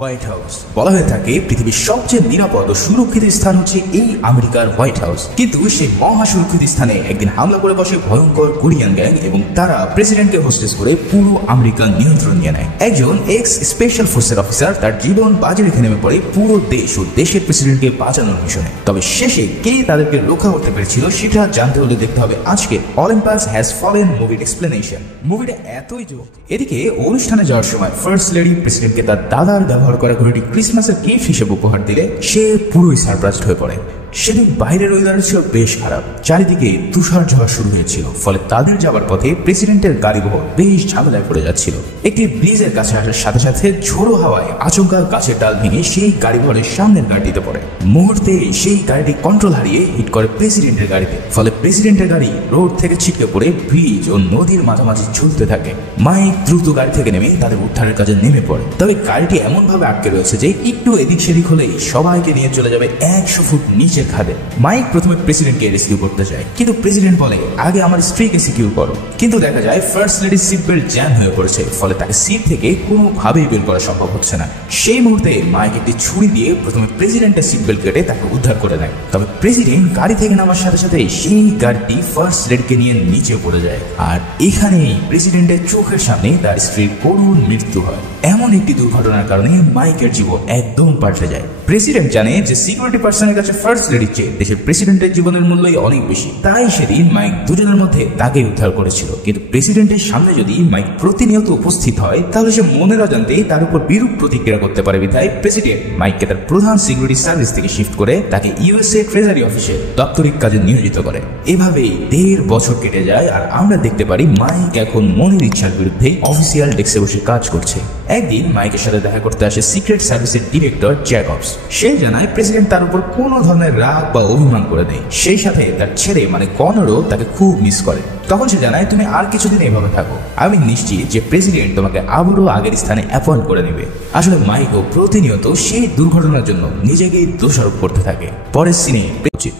White house বলা হয়ে থাকে পৃথিবীর সবচেয়ে নিরাপদ ও সুরক্ষিত স্থান হচ্ছে এই আমেরিকার হোয়াইট হাউস। কিন্তু সেই মহা সুরক্ষিত স্থানে একদিন হামলা করে বসে ভয়ঙ্কর কোরিয়ান গ্যাং এবং তারা প্রেসিডেন্টকে হোস্টেস করে পুরো আমেরিকার নিয়ন্ত্রণ নিয়ে নেয়। একজন এক্স স্পেশাল ফোর্সের অফিসার তার জীবন বাজি রেখে নেমে পড়ে পুরো দেশ ও দেশের প্রেসিডেন্টকে বাঁচানোর মিশনে। তবে শেষে কে তাদেরকে রক্ষা করতে পেরেছিল সেটা জানতে হলে দেখতে হবে আজকে অলিম্পাস হ্যাজ ফলেন মুভির এক্সপ্লেনেশন। মুভিটা এতই জোর, এদিকে অনুষ্ঠানে যাওয়ার সময় ফার্স্ট লেডি প্রেসিডেন্টকে তার দাদার ব্যবহার করা ঘড়িটি ক্রিসমাসের গিফট হিসেবে উপহার দিলে সে পুরোই সারপ্রাইজড হয়ে পড়ে। সেদিন বাইরের ওয়েদার ছিল বেশ খারাপ, চারিদিকে তুষার ঝড় শুরু হয়েছিল, ফলে তাদের যাওয়ার পথে প্রেসিডেন্টের গাড়িবহর বেশ ঝামেলায় পড়ে যাচ্ছিল। একটি ব্রিজের কাছে আসার সাথে সাথে ঝোড়ো হাওয়ায় আচমকা গাছের ডাল ভেঙে সেই গাড়িবহরের সামনের গাড়িতে পড়ে। মুহূর্তে সেই গাড়িটি কন্ট্রোল হারিয়ে হিট করে প্রেসিডেন্টের গাড়িতে, ফলে প্রেসিডেন্টের গাড়ি রোড থেকে ছিটকে পড়ে ব্রিজ ও নদীর মাঝামাঝি ঝুলতে থাকে। মাইক দ্রুত গাড়ি থেকে নেমে তাদের উদ্ধারের কাজে নেমে পড়ে। তবে গাড়িটি এমন ভাবে আটকে রয়েছে যে একটু এদিক সেদিক হলেই সবাইকে নিয়ে চলে যাবে 100 ফুট নিচে খাদে। মাইক প্রথমে প্রেসিডেন্টকে রেস্কিউ করতে চায়, কিন্তু প্রেসিডেন্ট বলে আগে আমার স্ত্রীকে সিকিউর করো। কিন্তু দেখা যায় ফার্স্ট লেডির সিট বেল্ট জ্যাম হয়ে পড়েছে, ফলে তাকে সিট থেকে কোনোভাবেই বের করা সম্ভব হচ্ছে না। সেই মুহূর্তে মাইক একটি ছুরি দিয়ে প্রথমে প্রেসিডেন্টের সিট বেল্ট কেটে তাকে উদ্ধার করে নেয়। তবে প্রেসিডেন্ট গাড়ি থেকে নামার সাথে সাথে সেই গাড়িটি ফার্স্ট লেডিকে নিয়ে নিচে পড়ে যায়। আর এখানেই প্রেসিডেন্টের চোখের সামনে তার স্ত্রীর করুণ মৃত্যু হয়। এমন একটি দুর্ঘটনার কারণে মাইকের জীবন একদম পাল্টে যায়। প্রেসিডেন্ট জানে যে সিকিউরিটি পার্সনের কাছে ফার্স্ট লেডির চেয়ে দেশের প্রেসিডেন্টের জীবনের মূল্যই অনেক বেশি, তাই সেদিন মাইক দুজনের মধ্যে তাকে উদ্ধার করেছিল। কিন্তু প্রেসিডেন্টের সামনে যদি মাইক প্রতিনিয়ত উপস্থিত হয় তাহলে সে মনের অজান্তেই তার উপর বিরূপ প্রতিক্রিয়া করতে পারে। বিধায় প্রেসিডেন্ট মাইককে তার প্রধান সিকিউরিটি সার্ভিস থেকে শিফট করে তাকে ইউএসএ ট্রেজারি অফিসে দাপ্তরিক কাজে নিয়োজিত করে। এভাবেই 1.5 বছর কেটে যায় আর আমরা দেখতে পারি মাইক এখন মনের ইচ্ছার বিরুদ্ধে অফিসিয়াল ডেস্কে বসে কাজ করছে। একদিন মাইকের সাথে দেখা করতে আসে সিক্রেট সার্ভিসের ডিরেক্টর জ্যাকবস। সে জানায় প্রেসিডেন্ট তার উপর কোনো ধরনের রাগ বা অভিমান করে দেয়, সেই সাথে তার ছেলে মানে কনরও তাকে খুব মিস করে। তখন সে জানায় তুমি আর কিছুদিন এভাবে থাকো, আমি নিশ্চিত যে প্রেসিডেন্ট তোমাকে আবারও আগের স্থানে অ্যাপয়েন্ট করে নেবে। আসলে মাইকও প্রতিনিয়ত সেই দুর্ঘটনার জন্য নিজেকেই দোষারোপ করতে থাকে। পরের সিনে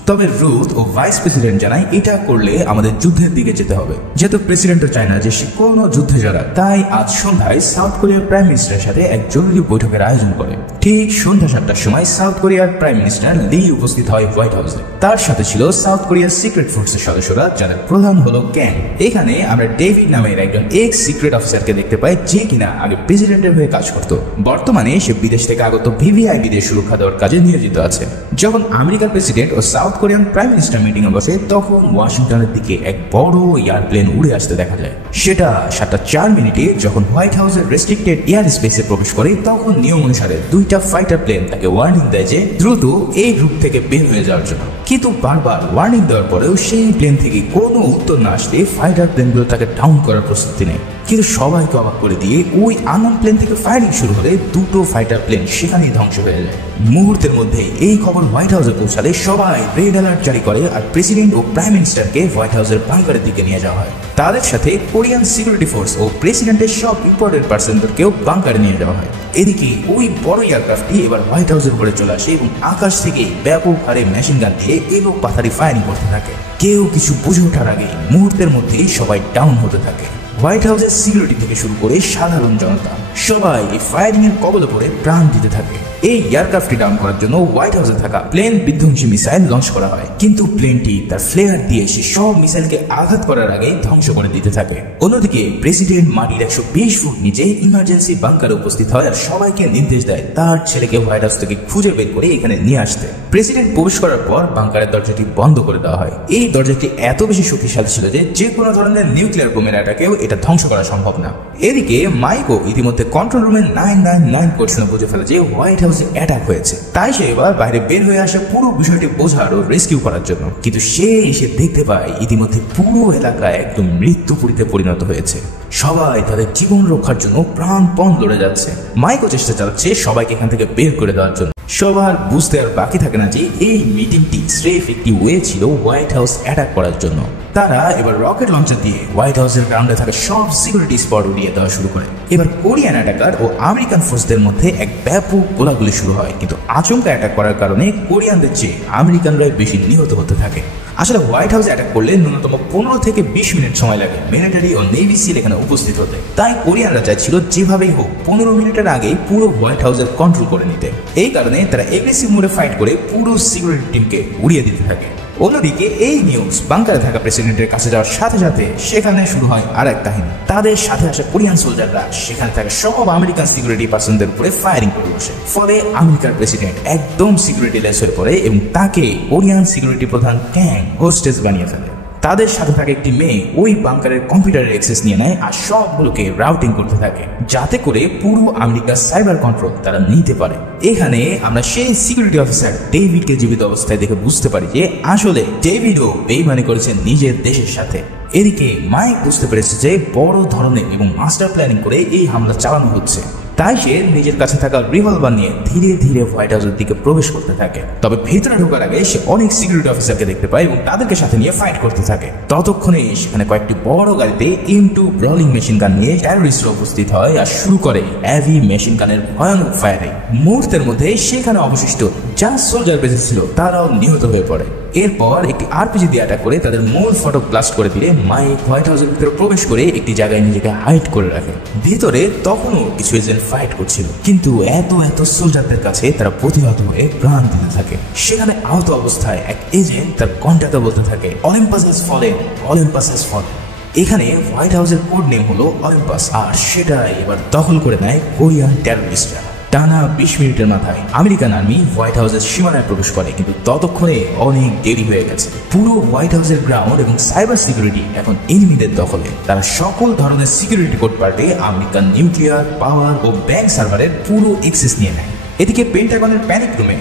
তবে রুথ ও ভাইস প্রেসিডেন্ট জানায় এটা করলে আমাদের যুদ্ধের দিকে যেতে হবে, যেহেতু প্রেসিডেন্টও চায় না যে সে কোনো যুদ্ধে জড়ায়। তাই আজ সন্ধ্যায় সাউথ কোরিয়ার প্রাইম মিনিস্টারের সাথে এক জরুরি বৈঠকের আয়োজন করে। ঠিক সন্ধ্যা 7টার সময় সাউথ কোরিয়ার প্রাইম মিনিস্টার লি উপস্থিত হয় হোয়াইট হাউসে। তার সাথে ছিল সাউথ কোরিয়ার সিক্রেট ফোর্সের সদস্যরা, যাদের প্রধান হলো ক্যাং। এখানে আমরা ডেভিড নামের একজন এক্স সিক্রেট অফিসারকে দেখতে পাই, যে কিনা আগে প্রেসিডেন্টের হয়ে কাজ করত। বর্তমানে সে বিদেশ থেকে আগত ভিভিআইপিদের সুরক্ষা দেওয়ার কাজে নিয়োজিত আছে। যখন আমেরিকার প্রেসিডেন্ট ও South Korean prime minister meeting এ বসে তখন ওয়াশিংটনের দিকে এক বড় এয়ারপ্লেন উড়ে আসতে দেখা যায়। সেটা 7:04 যখন হোয়াইট হাউসের রেস্ট্রিক্টেড এয়ার স্পেসে প্রবেশ করে তখন নিয়ম অনুসারে 2টা ফাইটার প্লেন তাকে ওয়ার্নিং দেয় যে দ্রুত এই গ্রুপ থেকে বের হয়ে যাওয়ার জন্য। কিন্তু বারবার ওয়ার্নিং দেওয়ার পরেও সেই প্লেন থেকে কোনো উত্তর না আসলে ফাইটার প্লেনগুলো তাকে ডাউন করার প্রস্তুতি নেয়। কিন্তু সবাইকে অবাক করে দিয়ে ওই আননোন প্লেন থেকে ফায়ারিং শুরু হলে 2টো ফাইটার প্লেন সেখানেই ধ্বংস হয়ে যায়। মুহূর্তের মধ্যে এই খবর হোয়াইট হাউসে পৌঁছালে সবাই রেড অ্যালার্ট জারি করে আর প্রেসিডেন্ট ও প্রাইম মিনিস্টারকে হোয়াইট হাউসের বাংকারের দিকে নিয়ে যাওয়া হয়। তাদের সাথে কোরিয়ান সিকিউরিটি ফোর্স ও প্রেসিডেন্টের সব ইম্পর্টেন্ট পার্সনদেরকেও বাংকারে নিয়ে যাওয়া হয়। এদিকে ওই বড় এয়ারক্রাফটটি এবার হোয়াইট হাউসের উপরে চলে আসে এবং আকাশ থেকে ব্যাপক হারে মেশিন গান দিয়ে এলো পাথারি ফায়ারিং করতে থাকে। কেউ কিছু বুঝে ওঠার আগে মুহূর্তের মধ্যেই সবাই ডাউন হতে থাকে। হোয়াইট হাউসের সিকিউরিটি থেকে শুরু করে সাধারণ জনতা সবাই এই ফায়ারিং এর কবলে পড়ে প্রাণ দিতে থাকে। এই এয়ারক্রাফটটি ডাউন করার জন্য হোয়াইট হাউসে থাকা প্লেন বিধ্বংসী মিসাইল লঞ্চ করা হয়, কিন্তু প্লেনটি তার ফ্লেয়ার দিয়ে সে সব মিসাইলকে আঘাত করার আগে ধ্বংস করে দিতে থাকে। অন্যদিকে প্রেসিডেন্ট মাটির 120 ফুট নিচে ইমার্জেন্সি বাংকারে উপস্থিত হয় আর সবাইকে নির্দেশ দেয় তার ছেলেকে হোয়াইট হাউস থেকে খুঁজে বের করে এখানে নিয়ে আসতে। প্রেসিডেন্ট প্রবেশ করার পর বাংকারের দরজাটি বন্ধ করে দেওয়া হয়। এই দরজাটি এত বেশি শক্তিশালী ছিল যে কোনো ধরনের নিউক্লিয়ার বোমের অ্যাটাকেও এটা ধ্বংস করা সম্ভব না। এদিকে মাইকও ইতিমধ্যে কন্ট্রোল রুমে 999 কোড বুঝে ফেলে যে হোয়াইট হাউসে অ্যাটাক হয়েছে। তাই সে এবার বাইরে বের হয়ে আসে পুরো বিষয়টি বোঝার ও রেস্কিউ করার জন্য। কিন্তু সে এসে দেখতে পায় ইতিমধ্যে পুরো এলাকা একদম মৃত্যুপুরীতে পরিণত হয়েছে। সবাই তাদের জীবন রক্ষার জন্য প্রাণপণ লড়ে যাচ্ছে। মাইকও চেষ্টা চালাচ্ছে সবাইকে এখান থেকে বের করে দেওয়ার জন্য। সবার বুঝতে আর বাকি থাকে না যে এই মিটিংটি স্রেফ একটি ওয়ে ছিল হোয়াইট হাউস অ্যাটাক করার জন্য। তারা এবার রকেট লঞ্চার দিয়ে হোয়াইট হাউসের গ্রাউন্ডে থাকা সব সিকিউরিটি স্পট উড়িয়ে দেওয়া শুরু করে। এবার কোরিয়ান অ্যাটাকার ও আমেরিকান ফোর্সদের মধ্যে এক ব্যাপক গোলাগুলি শুরু হয়, কিন্তু আচমকা অ্যাটাক করার কারণে কোরিয়ানদের চেয়ে আমেরিকানরাই বেশি নিহত হতে থাকে। আসলে হোয়াইট হাউসে অ্যাটাক করলে ন্যূনতম 15 থেকে 20 মিনিট সময় লাগে মিলিটারি ও নেভি সিল এখানে উপস্থিত হতে। তাই কোরিয়ানরা চাইছিল যেভাবেই হোক 15 মিনিটের আগেই পুরো হোয়াইট হাউসের কন্ট্রোল করে নিতে। এই কারণে তারা এগ্রেসিভ মোডে ফাইট করে পুরো সিকিউরিটি টিমকে উড়িয়ে দিতে থাকে। অন্যদিকে এই নিউজ বাংকারে থাকা প্রেসিডেন্টের কাছে যাওয়ার সাথে সাথে সেখানে শুরু হয় আর এক কাহিনী। তাদের সাথে আসা কোরিয়ান সোলজাররা সেখানে থাকা সব আমেরিকান সিকিউরিটি পার্সনদের উপরে ফায়ারিং করে বসে। ফলে আমেরিকার প্রেসিডেন্ট একদম সিকিউরিটি লেস হয়ে পড়ে এবং তাকে কোরিয়ান সিকিউরিটি প্রধান ক্যাং হোস্টেস বানিয়ে ফেলে। তাদের সাথে থাকা একটি মেয়ে ওই বাংকারের কম্পিউটারের অ্যাক্সেস নিয়ে নেয় আর সবগুলোকে রাউটিং করতে থাকে, যাতে করে পুরো আমেরিকার সাইবার কন্ট্রোল তারা নিতে পারে। এখানে আমরা সেই সিকিউরিটি অফিসার ডেভিডকে জীবিত অবস্থায় দেখে বুঝতে পারি যে আসলে ডেভিডও বেইমানি করেছে নিজের দেশের সাথে। এদিকে মাইক বুঝতে পেরেছে যে বড় ধরনের এবং মাস্টার প্ল্যানিং করে এই হামলা চালানো হচ্ছে। তাই সে নিজের কাছে থাকা রিভলভার নিয়ে ধীরে ধীরে হোয়াইট হাউসের দিকে প্রবেশ করতে থাকে। তবে ভেতরে ঢোকার আগে সে অনেক সিকিউরিটি অফিসারকে দেখতে পায় এবং তাদেরকে সাথে নিয়ে ফাইট করতে থাকে। ততক্ষণে সেখানে কয়েকটি বড় গাড়িতে M2 ব্রলিং মেশিন গান নিয়ে টেররিস্টরা উপস্থিত হয় আর শুরু করে হেভি মেশিন গানের ভয়ানক ফায়ারিং। মুহূর্তের মধ্যে সেখানে অবশিষ্ট যা সোলজার বেঁচে ছিল তারাও নিহত হয়ে পড়ে। এরপর একটি আরপিজি দিয়ে অ্যাটাক করে তাদের মূল ফটক ব্লাস্ট করে দিলে মাইক হোয়াইট হাউসের ভিতরে প্রবেশ করে একটি জায়গায় নিজেকে হাইড করে রাখে। ভিতরে তখনও কিছু এজেন্ট ফাইট করছিল, কিন্তু এত সোলজারদের কাছে তারা প্রতিহত হয়ে প্রাণ দিতে থাকে। সেখানে আহত অবস্থায় এক এজেন্ট তার কন্ট্যাক্টে বলতে থাকে Olympus has fallen, Olympus has fallen. এখানে হোয়াইট হাউসের কোড নেম হলো অলিম্পাস, আর সেটাই এবার দখল করে নেয় কোরিয়ান টেররিস্টরা। টানা 20 মিনিটের মাথায় আমেরিকান আর্মি হোয়াইট হাউসের সীমানায় প্রবেশ করে, কিন্তু ততক্ষণে অনেক দেরি হয়ে গেছে। পুরো হোয়াইট হাউসের গ্রাউন্ড এবং সাইবার সিকিউরিটি এখন এনিমিদের দখলে। তারা সকল ধরনের সিকিউরিটি কোড পাল্টে আমেরিকান নিউক্লিয়ার পাওয়ার ও ব্যাংক সার্ভারের পুরো অ্যাক্সেস নিয়ে নেয়। এদিকে পেন্টাগনের প্যানিক রুমে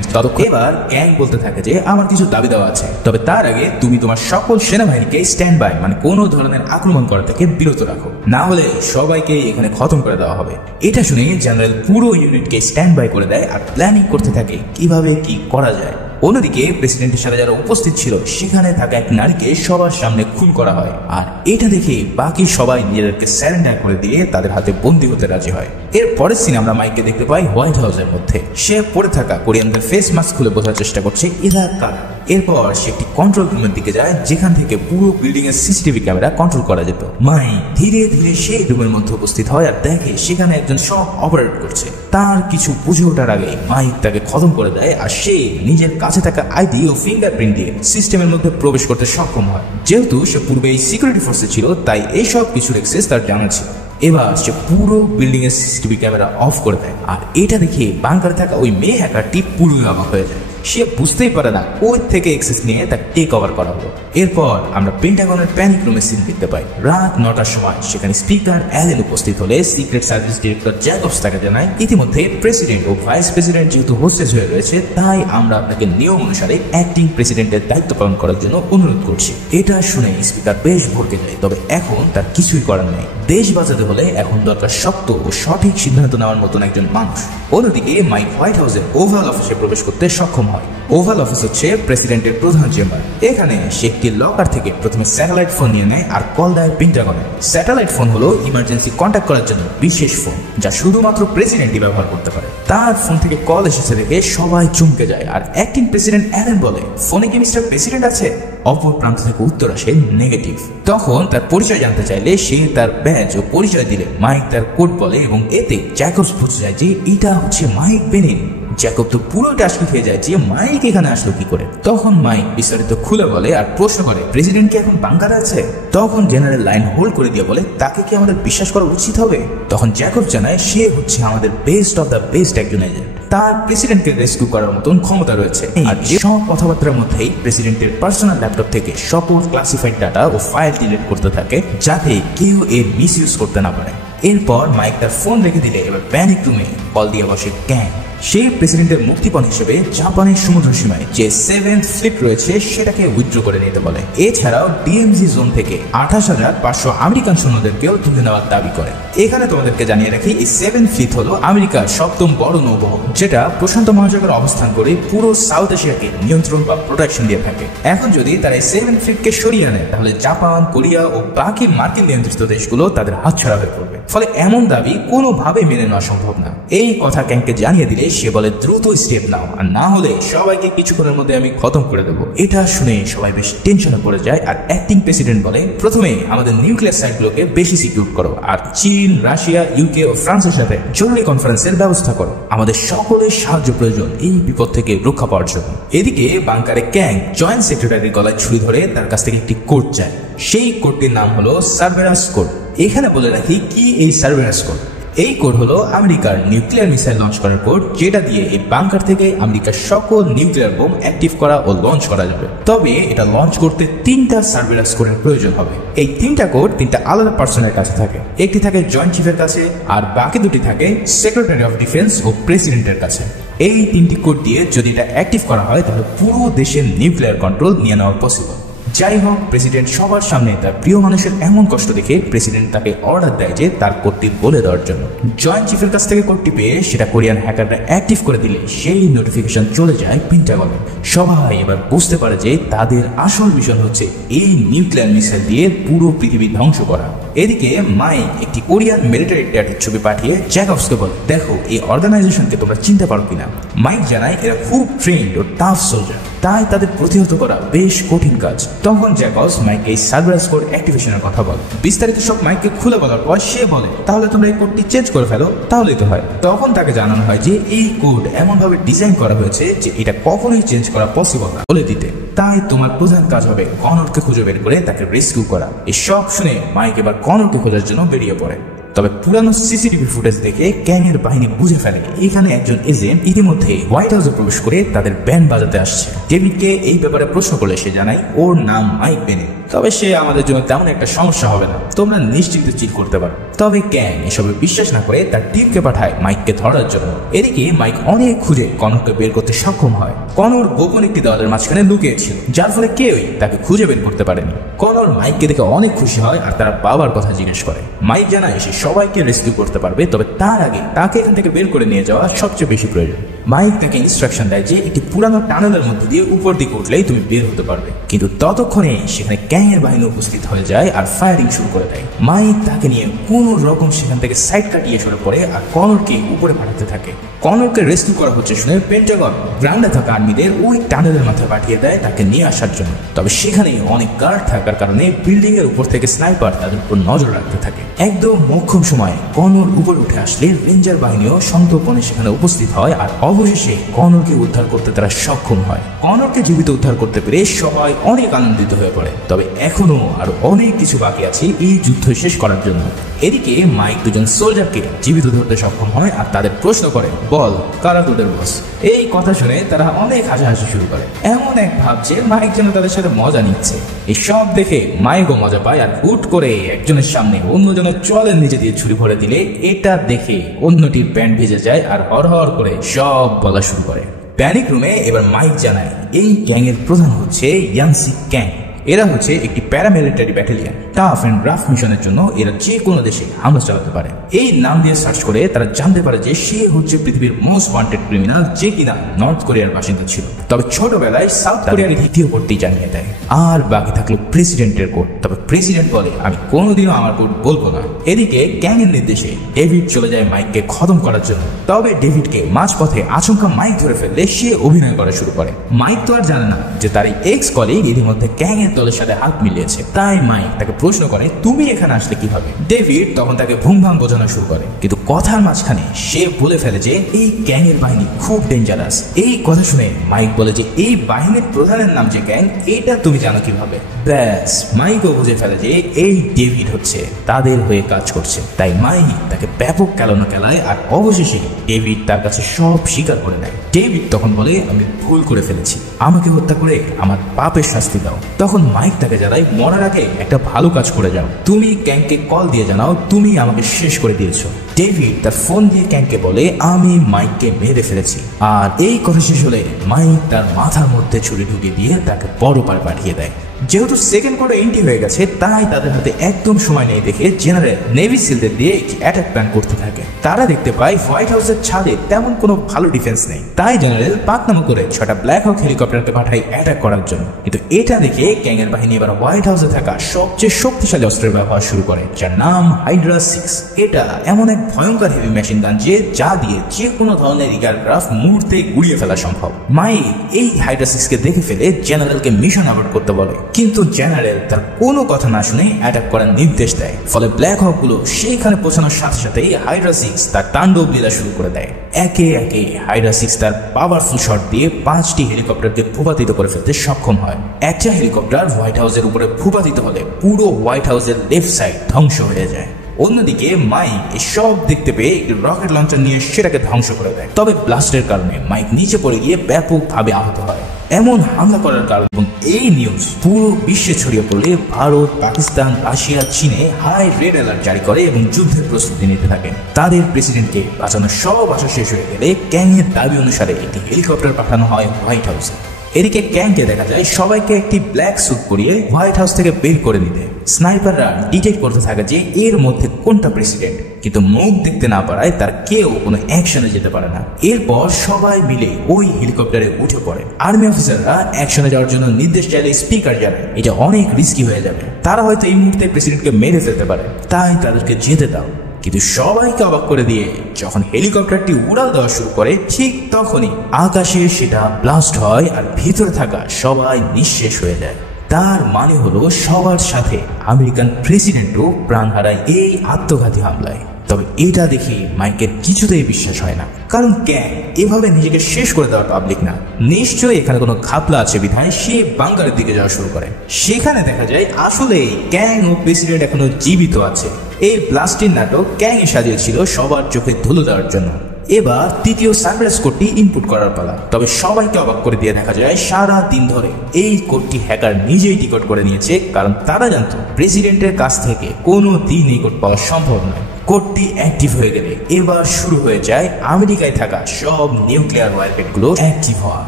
এবার গ্যাং বলতে থাকে যে আমার কিছু দাবি দেওয়া আছে, তবে তার আগে তুমি তোমার সকল সেনাবাহিনীকে স্ট্যান্ড বাই মানে কোনো ধরনের আক্রমণ করা থেকে বিরত রাখো, না হলে সবাইকে এখানে খতম করে দেওয়া হবে। এটা শুনে জেনারেল পুরো ইউনিটকে স্ট্যান্ড বাই করে দেয় আর প্ল্যানিং করতে থাকে কিভাবে কি করা যায়। অন্যদিকে প্রেসিডেন্টের সাথে যারা উপস্থিত ছিল সেখানে থাকা এক নারীকে সবার সামনে খুন করা হয়, আর এটা দেখে বাকি সবাই নিজেদেরকে স্যারেন্ডার করে দিয়ে তাদের হাতে বন্দী হতে রাজি হয়। এর পরের সিনে আমরা মাইককে দেখতে পাই হোয়াইট হাউসের মধ্যে। সে পরে থাকা কোরিয়ানদের ফেস মাস্ক খুলে বোঝার চেষ্টা করছে এরা কারা। এরপর সে একটি কন্ট্রোল রুমের দিকে যায় যেখান থেকে পুরো বিল্ডিং এর সিসিটিভি ক্যামেরা কন্ট্রোল করা যেত। মাই ধীরে ধীরে সেই রুমের মধ্যে উপস্থিত হয় আর দেখে সেখানে একজন সব অপারেট করছে। তার কিছু বুঝে ওঠার আগে মাইক তাকে খতম করে দেয় আর সে নিজের কাছে থাকা আইডি ও ফিঙ্গারপ্রিন্ট দিয়ে সিস্টেমের মধ্যে প্রবেশ করতে সক্ষম হয়। যেহেতু সে পূর্বে এই সিকিউরিটি ফোর্সে ছিল তাই এইসব কিছুর অ্যাক্সেস তার জানা ছিল। এবার সে পুরো বিল্ডিং এর সিসিটিভি ক্যামেরা অফ করে দেয়, আর এটা দেখে বাংকারে থাকা ওই মেয়ে হ্যাকারটি পুরোই অবাক হয়ে যায়। সে বুঝতেই পারে না ওই থেকে অ্যাক্সেস নিয়ে তাকে টেক ওভার করা হলো। এরপর আমরা পেন্টাগনের প্যানিক রুমের সিন দেখতে পাই। রাত 9টার সময় সেখানে স্পিকার অ্যালেন উপস্থিত হলে সিক্রেট সার্ভিস ডিরেক্টর জ্যাকবস তাকে জানায় ইতিমধ্যে প্রেসিডেন্ট ও ভাইস প্রেসিডেন্ট যেহেতু হোস্টেজ হয়ে রয়েছে তাই আমরা আপনাকে নিয়ম অনুসারে অ্যাক্টিং প্রেসিডেন্টের দায়িত্ব পালন করার জন্য অনুরোধ করছি। এটা শুনে স্পিকার বেশ ভড়কে যায়, তবে এখন তার কিছুই করার নেই। দেশ বাঁচাতে হলে এখন দরকার শক্ত ও সঠিক সিদ্ধান্ত নেওয়ার মতন একজন মানুষ। অন্যদিকে মাইক হোয়াইট হাউসের ওভাল অফিসে প্রবেশ করতে সক্ষম হয়। ওভাল অফিস হচ্ছে প্রেসিডেন্টের প্রধান চেম্বার। এখানে সে একটি লকার থেকে প্রথমে স্যাটেলাইট ফোন নিয়ে নেয় আর কল দেয় পেন্টাগনে। স্যাটেলাইট ফোন হলো ইমার্জেন্সি কন্ট্যাক্ট করার জন্য বিশেষ ফোন যা শুধুমাত্র প্রেসিডেন্টই ব্যবহার করতে পারে। তার ফোন থেকে কল এসেছে দেখে সবাই চমকে যায় আর অ্যাক্টিং প্রেসিডেন্ট অ্যালেন বলে ফোনে কি মিস্টার প্রেসিডেন্ট আছে? অপর প্রান্ত থেকে উত্তর আসে নেগেটিভ। তখন তার পরিচয় জানতে চাইলে সে তার ব্যাজ ও পরিচয় দিলে মাইক তার কোড বলে এবং এতে জ্যাকবস বুঝে যায় যে এটা হচ্ছে মাইক বেনিন। জ্যাকব তো পুরোটা আশকি খেয়ে যায় যে মাইক এখানে আসলো কি করে। তখন মাইক বিস্তারিত খুলে বলে আর প্রশ্ন করে প্রেসিডেন্ট কি এখন বাংকারে আছে? তখন জেনারেল লাইন হোল্ড করে দিয়ে বলে তাকে কি আমাদের বিশ্বাস করা উচিত হবে? তখন জ্যাকব জানায় সে হচ্ছে আমাদের বেস্ট অফ দ্য বেস্ট একজন এজেন্ট, তার প্রেসিডেন্টকে রেস্কিউ করার মতন ক্ষমতা রয়েছে। আর যে সব কথাবার্তার মধ্যেই প্রেসিডেন্টের পার্সোনাল ল্যাপটপ থেকে সকল ক্লাসিফাইড ডাটা ও ফাইল ডিলিট করতে থাকে যাতে কেউ এর মিসইউজ করতে না পারে। এরপর মাইক তার ফোন রেখে দিলে এবার প্যানিক রুমে কল দিয়ে বসে ক্যাং। সেই প্রেসিডেন্টের মুক্তিপণ হিসেবে জাপানের সমুদ্র সীমায় যে 7th ফ্লিট রয়েছে সেটাকে উইথড্র করে নিতে বলে। এছাড়াও ডিএমজি জোন থেকে 28,500 আমেরিকান সৈন্যদেরকেও তুলে নেওয়ার দাবি করে। এখানে তোমাদেরকে জানিয়ে রাখি এই 7th ফ্লিট হলো আমেরিকার 7ম বড় নৌবহর যেটা প্রশান্ত মহাসাগরে অবস্থান করে পুরো সাউথ এশিয়াকে নিয়ন্ত্রণ বা প্রোটেকশন দিয়ে থাকে। এখন যদি তারা এই 7th ফ্লিটকে সরিয়ে আনে তাহলে জাপান, কোরিয়া ও বাকি মার্কিন নিয়ন্ত্রিত দেশগুলো তাদের হাতছাড়া হয়ে পড়বে। ফলে এমন দাবি কোনোভাবে মেনে নেওয়া সম্ভব না। এই কথা ক্যাংকে জানিয়ে দিলে সে বলে দ্রুত স্টেপ নাও, আর না হলে সবাইকে কিছুক্ষণের মধ্যে আমি খতম করে দেবো। এটা শুনে সবাই বেশ টেনশনে পড়ে যায়, আর অ্যাক্টিং প্রেসিডেন্ট বলে প্রথমে আমাদের নিউক্লিয়ার সাইটগুলোকে বেশি সিকিউর করো, আর চীন, রাশিয়া, ইউকে ও ফ্রান্সের সাথে জরুরি কনফারেন্সের ব্যবস্থা করো। আমাদের সকলের সাহায্য প্রয়োজন এই বিপদ থেকে রক্ষা পাওয়ার জন্য। এদিকে বাংকারে ক্যাং জয়েন্ট সেক্রেটারির গলায় ছুরি ধরে তার কাছ থেকে একটি কোড চায়। সেই কোডটির নাম হলো সার্ভেরাস কোড। এখানে বলে রাখি কি এই সার্ভেরাস কোড। এই কোড হলো আমেরিকার নিউক্লিয়ার মিসাইল লঞ্চ করার কোড, যেটা দিয়ে এই বাংকার থেকে আমেরিকার সকল নিউক্লিয়ার বোম অ্যাক্টিভ করা ও লঞ্চ করা যাবে। তবে এটা লঞ্চ করতে 3টা সার্ভেরাস কোডের প্রয়োজন হবে। এই 3টা কোড 3টা আলাদা পার্সনের কাছে থাকে। একটি থাকে জয়েন্ট চিফের কাছে, আর বাকি দুটি থাকে সেক্রেটারি অফ ডিফেন্স ও প্রেসিডেন্টের কাছে। এই 3টি কোড দিয়ে যদি এটা অ্যাক্টিভ করা হয় তাহলে পুরো দেশের নিউক্লিয়ার কন্ট্রোল নিয়ে নেওয়া পসিবল। যাই হোক, প্রেসিডেন্ট সবার সামনে তার প্রিয় মানুষের এমন কষ্ট দেখে প্রেসিডেন্ট তাকে অর্ডার দেয় যে তার কোডটি বলে দেওয়ার জন্য। জয়েন্ট চিফের কাছ থেকে কোডটি পেয়ে সেটা কোরিয়ান হ্যাকাররা অ্যাক্টিভ করে দিলে সেই নোটিফিকেশন চলে যায় পেন্টাগনে। সবাই এবার বুঝতে পারে যে তাদের আসল মিশন হচ্ছে এই নিউক্লিয়ার মিসাইল দিয়ে পুরো পৃথিবী ধ্বংস করা। এদিকে মাইক একটি কোরিয়ান মিলিটারি ট্যাটের ছবি পাঠিয়ে জ্যাকবসকে বলে, দেখো এই অর্গানাইজেশনকে তোমরা চিনতে পারো কিনা। মাইক জানায় এরা খুব ট্রেন্ড ও টাফ সোলজার, তাই তাদের প্রতিহত করা বেশ কঠিন কাজ। তখন জ্যাকবস মাইককে এই সার্ভেরাস কোড অ্যাক্টিভেশনের কথা বলে। বিস্তারিত সব মাইককে খুলে বলার পর সে বলে, তাহলে তোমরা এই কোডটি চেঞ্জ করে ফেলো, তাহলেই তো হয়। তখন তাকে জানানো হয় যে এই কোড এমন ভাবে ডিজাইন করা হয়েছে যে এটা কখনোই চেঞ্জ করা পসিবল না বলে দিতে। তাই তোমার প্রধান কাজ হবে কনরকে খুঁজে বের করে তাকে রেস্কিউ করা। এই সব শুনে মাইক এবার কনরকে খোঁজার জন্য বেরিয়ে পড়ে। তবে পুরানো সিসিটিভি ফুটেজ দেখে ক্যাংয়ের বাহিনী বুঝে ফেলে এখানে একজন এজেন্ট ইতিমধ্যে হোয়াইট হাউসে প্রবেশ করে তাদের ব্যান্ড বাজাতে আসছে। ডেভিডকে এই ব্যাপারে প্রশ্ন করলে সে জানায় ওর নাম মাইক বেনে, তবে সে আমাদের জন্য তেমন একটা সমস্যা হবে না, তোমরা নিশ্চিন্তে চিল করতে পারো। তবে ক্যাং এসবে বিশ্বাস না করে তার টিমকে পাঠায় মাইককে ধরার জন্য। এদিকে মাইক অনেক খুঁজে কনরকে বের করতে সক্ষম হয়। কনর গোপন একটি দলের মাঝখানে লুকিয়েছিল, যার ফলে কেউই তাকে খুঁজে বের করতে পারেনি। কনর মাইককে দেখে অনেক খুশি হয় আর তার বাবার কথা জিজ্ঞেস করে। মাইক জানায় সে সবাইকে রেস্কিউ করতে পারবে, তবে তার আগে তাকে এখান থেকে বের করে নিয়ে যাওয়া সবচেয়ে বেশি প্রয়োজন। মাইক তাকে ইনস্ট্রাকশন দেয় যে একটি পুরানো টানেলের মধ্যে দিয়ে উপর দিকে উঠলেই তুমি বের হতে পারবে, কিন্তু ততক্ষণে সেখানে ক্যাংয়ের বাহিনী উপস্থিত হয়ে যায় আর ফায়ারিং শুরু করে দেয়। মাইক তাকে নিয়ে কোন রকম সেখান থেকে সাইড কাটিয়ে সরে পড়ে আর কনরকে উপরে পাঠাতে থাকে। কনরকে রেস্কিউ করা হচ্ছে শুনে পেন্টাগন গ্রাউন্ডে থাকা আর্মিদের ওই টানেলের মাথায় পাঠিয়ে দেয় তাকে নিয়ে আসার জন্য। তবে সেখানে অনেক গার্ড থাকার কারণে বিল্ডিং এর উপর থেকে স্নাইপার তাদের উপর নজর রাখতে থাকে। একদম মোক্ষম সময় কনর উপরে উঠে আসলে রেঞ্জার বাহিনীও সন্তর্পণে সেখানে উপস্থিত হয় আর অবশেষে কনরকে উদ্ধার করতে তারা সক্ষম হয়। কনরকে জীবিত উদ্ধার করতে পেরে সবাই অনেক আনন্দিত হয়ে পড়ে। তবে এখনো আরো অনেক কিছু বাকি আছে এই যুদ্ধ শেষ করার জন্য। এদিকে মাইক দুজন সোলজারকে জীবিত ধরতে সক্ষম হয় আর তাদের প্রশ্ন করে, বল কারা তোদের বস। এই কথা শুনে তারা অনেক হাসাহাসি শুরু করে, এমন এক ভাবছে মাইক যেন তাদের সাথে মজা নিচ্ছে। এই সব দেখে মাইকও মজা পায় আর হুট করে একজনের সামনে অন্যজনের চোয়ালের নিচে দিয়ে ছুরি ভরে দিলে এটা দেখে অন্যটির প্যান্ট ভিজে যায় আর হরহর করে সব বলা শুরু করে। প্যানিক রুমে এবার মাইক জানায় এই গ্যাংয়ের প্রধান হচ্ছে ইয়ানসি ক্যাং। এরা হচ্ছে একটি paramilitary battalion. Tough and rough মিশনের জন্য এরা যে কোনো দেশে হামলা চালাতে পারে। এই নাম দিয়ে সার্চ করে তারা জানতে পারে যে সে হচ্ছে পৃথিবীর মোস্ট ওয়ান্টেড ক্রিমিনাল, যে কিনা নর্থ কোরিয়ার বাসিন্দা ছিল। তবে ছোটবেলায় সাউথ কোরিয়ার দ্বিতীয় কোডটি জানিয়ে দেয়। আর বাকি থাকলো প্রেসিডেন্টের কোড। তবে প্রেসিডেন্ট বলে আমি কোনোদিনও আমার কোড বলবো না। এদিকে ক্যাংয়ের নির্দেশে ডেভিড চলে যায় মাইককে খতম করার জন্য। তবে ডেভিডকে মাঝপথে আচমকা মাইক ধরে ফেললে সে অভিনয় করা শুরু করে। মাইক তো আর জানে না যে তার এই এক্স কলিগ ইতিমধ্যে ক্যাংয়ের দলের সাথে হাত মিলিয়েছে। তাই মাইক তাকে প্রশ্ন করে তুমি এখানে আসলে কিভাবে। ডেভিড তখন তাকে ভুম ভাম বোঝানো শুরু করে, কিন্তু কথার মাঝখানে সে বলে ফেলে যে এই গ্যাংয়ের বাহিনী খুব ডেঞ্জারাস। এই কথা শুনে মাইক বলে যে এই বাহিনীর প্রধানের নাম যে গ্যাং, এটা তুমি জানো কিভাবে। ব্যাস মাইকও বুঝে ফেলে যে এই ডেভিড হচ্ছে তাদের হয়ে কাজ করছে। তাই মাইক তাকে ব্যাপক কেলানো খেলায় আর অবশেষে ডেভিড তার কাছে সব স্বীকার করে নেয়। ডেভিড তখন বলে আমি ভুল করে ফেলেছি, আমাকে হত্যা করে আমার পাপের শাস্তি দাও। তখন মাইক তাকে জানায় মরার আগে একটা ভালো কাজ করে যাও, তুমি গ্যাংকে কল দিয়ে জানাও তুমি আমাকে শেষ করে দিয়েছো। ডেভিড তার ফোন দিয়ে ক্যাংকে বলে আমি মাইককে মেরে ফেলেছি। আর এই কথা শেষ হলে মাইক তার মাথার মধ্যে ছুরি ঢুকিয়ে দিয়ে তাকে পরপার পাঠিয়ে দেয়। যেহেতু সেকেন্ড কোয়ার্টার এন্ট্রি হয়ে গেছে, তাই তাদের হাতে একদম সময় নেই দেখে জেনারেল নেভি সিলদের দিয়ে একটি অ্যাটাক প্ল্যান করতে থাকে। তারা দেখতে পায় হোয়াইট হাউসের ছাদে তেমন কোনো ভালো ডিফেন্স নেই, তাই জেনারেল পাকনামো করে 6টা ব্ল্যাক হক হেলিকপ্টারকে পাঠায় অ্যাটাক করার জন্য। কিন্তু এটা দেখে ক্যাং এর বাহিনী এবার হোয়াইট হাউসে থাকা সবচেয়ে শক্তিশালী অস্ত্রের ব্যবহার শুরু করে, যার নাম হাইড্রা 6। এটা এমন এক ভয়ঙ্কর হেভি মেশিন গান যা দিয়ে যে কোনো ধরনের এয়ারক্রাফট মুহূর্তে গুড়িয়ে ফেলা সম্ভব। মাইক এই হাইড্রা 6 কে দেখে ফেলে জেনারেলকে মিশন অ্যাবর্ট করতে বলে, কিন্তু জেনারেল তার কোনো কথা না শুনে অ্যাটাক করার নির্দেশ দেয়। ফলে ব্ল্যাক হক গুলো সেইখানে পৌঁছানোর সাথে সাথেই হাইড্রা 6 তার তাণ্ডব লীলা শুরু করে দেয়। একে একে হাইড্রা 6 তার পাওয়ারফুল শট দিয়ে 5টি হেলিকপ্টারকে ভূপাতিত করে ফেলতে সক্ষম হয়। একটা হেলিকপ্টার হোয়াইট হাউসের উপরে ভূপাতিত হলে পুরো হোয়াইট হাউসের লেফট সাইড ধ্বংস হয়ে যায়। অন্যদিকে মাইক এসব দেখতে পেয়ে একটি রকেট লঞ্চার নিয়ে সেটাকে ধ্বংস করে দেয়। তবে ব্লাস্টের কারণে মাইক নিচে পড়ে গিয়ে ব্যাপকভাবে আহত হয়। এমন হামলা করার কারণ এবং এই নিউজ পুরো বিশ্বে ছড়িয়ে পড়লে ভারত, পাকিস্তান, রাশিয়া, চীনে হাই রেড অ্যালার্ট জারি করে এবং যুদ্ধের প্রস্তুতি নিতে থাকে। তাদের প্রেসিডেন্টকে বাঁচানোর সব আশা শেষ হয়ে গেলে ক্যাং এর দাবি অনুসারে একটি হেলিকপ্টার পাঠানো হয় হোয়াইট হাউসে। এদিকে ক্যাংকে দেখা যায় সবাইকে একটি ব্ল্যাক স্যুট পরিয়ে হোয়াইট হাউস থেকে বের করে নিতে। স্নাইপাররা ডিটেক্ট করতে থাকে যে এর মধ্যে কোনটা প্রেসিডেন্ট, কিন্তু মুখ দেখতে না পারায় তার কেউ কোনো অ্যাকশনে যেতে পারে না। এরপর সবাই মিলে ওই হেলিকপ্টারে উঠে পড়ে। আর্মি অফিসাররা অ্যাকশনে যাওয়ার জন্য নির্দেশ চাইলে স্পিকার জানায় এটা অনেক রিস্কি হয়ে যাবে, তারা হয়তো এই মুহূর্তে প্রেসিডেন্টকে মেরে ফেলতে পারে, তাই তাদেরকে যেতে দাও। কিন্তু সবাইকে অবাক করে দিয়ে যখন হেলিকপ্টারটি উড়াল দেওয়া শুরু করে, ঠিক তখনই আকাশে সেটা ব্লাস্ট হয় আর ভিতরে থাকা সবাই নিঃশেষ হয়ে যায়। তার মানে হলো সবার সাথে আমেরিকান প্রেসিডেন্টও প্রাণ হারায় এই আত্মঘাতী হামলায়। তবে এটা দেখে মাইকের কিছুতেই বিশ্বাস হয় না, কারণ ক্যাং এভাবে নিজেকে শেষ করে দেওয়ার পাবলিক না। নিশ্চয়ই এখানে কোনো ঘাপলা আছে বিধায় সে বাংকারের দিকে যাওয়া শুরু করে। সেখানে দেখা যায় আসলে ক্যাং ও প্রেসিডেন্ট এখনো জীবিত আছে। এই ব্লাস্টিং নাটক ক্যাং এ সাজিয়েছিল সবার চোখে ধুলো দেওয়ার জন্য। এবার তৃতীয় সারপ্রাইজ কোডটি ইনপুট করার পালা। তবে সবাইকে অবাক করে দিয়ে দেখা যায় সারা দিন ধরে এই কোডটি হ্যাকার নিজেই ডিকোড করে নিয়েছে, কারণ তারা জানতো প্রেসিডেন্টের কাছ থেকে কোনো দিন এই কোড পাওয়া সম্ভব নয়। কোডটি অ্যাক্টিভ হয়ে গেলে এবার শুরু হয়ে যায় আমেরিকায় থাকা সব নিউক্লিয়ার ওয়ারহেডগুলো অ্যাক্টিভ হওয়া।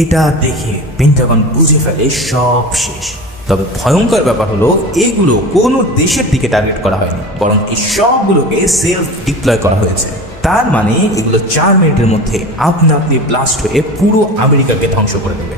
এটা দেখে পেন্টাগন বুঝে ফেলে সব শেষ। তবে ভয়ঙ্কর ব্যাপার হলো এগুলো কোনো দেশের দিকে টার্গেট করা হয়নি, বরং এই সবগুলোকে সেলফ ডিপ্লয় করা হয়েছে। তার মানে এগুলো 4 মিনিটের মধ্যে আপনা আপনি ব্লাস্ট হয়ে পুরো আমেরিকাকে ধ্বংস করে দেবে।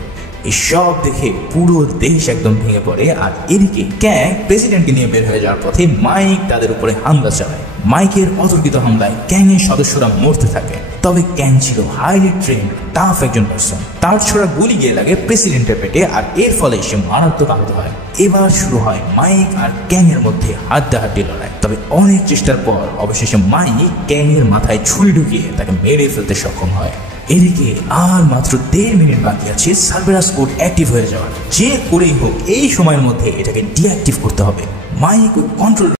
এই সব দেখে পুরো দেশ একদম ভেঙে পড়ে। আর এদিকে ক্যাং প্রেসিডেন্টকে নিয়ে বের হয়ে যাওয়ার পথে মাইক তাদের উপরে হামলা চালায়। মাইকের অতর্কিত হামলায় ক্যাং এর সদস্যরা মরতে থাকে। তবে ক্যাং ছিল হাইলি ট্রেন্ড টাফ একজন পার্সন। তার ছোড়া গুলি গিয়ে লাগে প্রেসিডেন্টের পেটে, আর এর ফলে সে মারাত্মক আহত হয়। এবার শুরু হয় মাইক আর ক্যাং এর মধ্যে হাড্ডাহাড্ডি লড়াই। তবে অনেক চেষ্টার পর অবশেষে মাইক ক্যাং এর মাথায় ছুরি ঢুকিয়ে তাকে মেরে ফেলতে সক্ষম হয়। এদিকে আর মাত্র 1.5 মিনিট বাকি আছে সার্ভারাস কোড অ্যাক্টিভ হয়ে যাওয়ার। যে করেই হোক এই সময়ের মধ্যে এটাকে ডিঅ্যাক্টিভ করতে হবে। Mic control